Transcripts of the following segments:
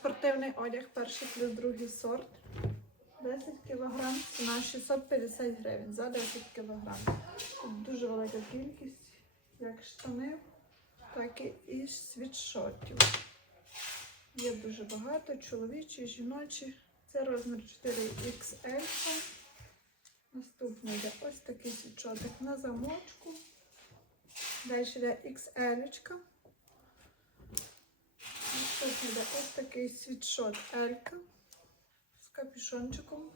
Спортивний одяг, перший плюс другий сорт. 10 кг, ціна 650 гривень за 10 кг. Дуже велика кількість, як штанів, так і- і світшотів. Є дуже багато, чоловічі, жіночі. Це розмір 4XL. Наступний йде ось такий світшотик на замочку. Далі йде XL. Наступний йде ось такий світшот Елька з капюшончиком.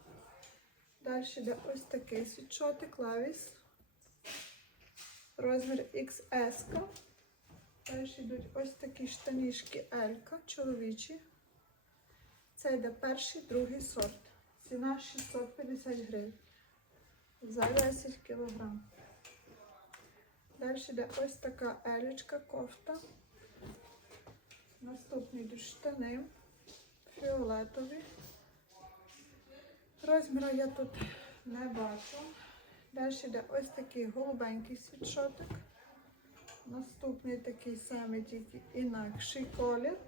Далі йде ось такий світшотик Лавіс. Розмір XS. Далі йдуть ось такі штанішки Елька, чоловічі. Це йде перший, другий сорт. Ціна 650 гривень. За 10 кг. Далі йде ось така елічка кофта. Наступні йдуть штани фіолетові. Розміру я тут не бачу. Далі йде ось такий голубенький світшотик. Наступний такий самий, тільки інакший колір.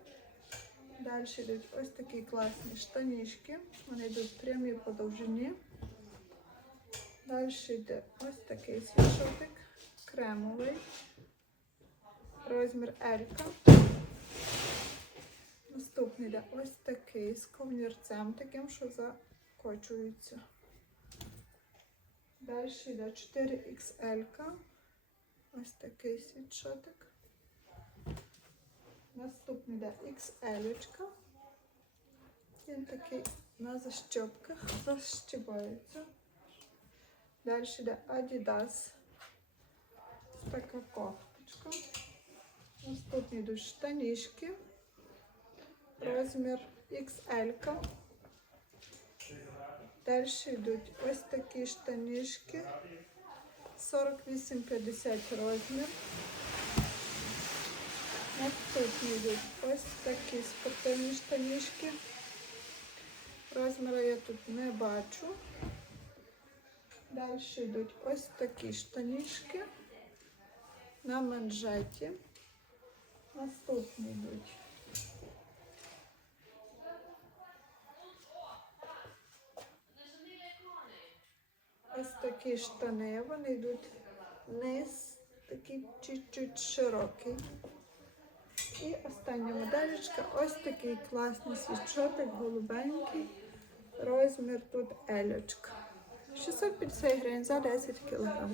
Далі йдуть ось такі класні штанішки. Вони йдуть прямі по довжині. Далі йде ось такий світшотик, кремовий. Розмір Елька. Наступний йде ось такий з ковнірцем, таким, що закочується. Далі йде 4XL. Ось такий світшотик. Наступний йде XL. Він такий на защіпках, защіпається. Далі йде Adidas. Така кофточка. Наступні йдуть штанішки. Розмір XL. Далі йдуть ось такі штанішки. 48-50 розмір. Наступні йдуть ось такі спортивні штанішки. Розміру я тут не бачу. Далі йдуть ось такі штанішки на манжеті. Наступні йдуть. Ось такі штани, вони йдуть вниз, такий чуть-чуть широкий. І остання моделька, ось такий класний свічоток, голубенький. Розмір тут елючка. 650 гривень за 10 кг.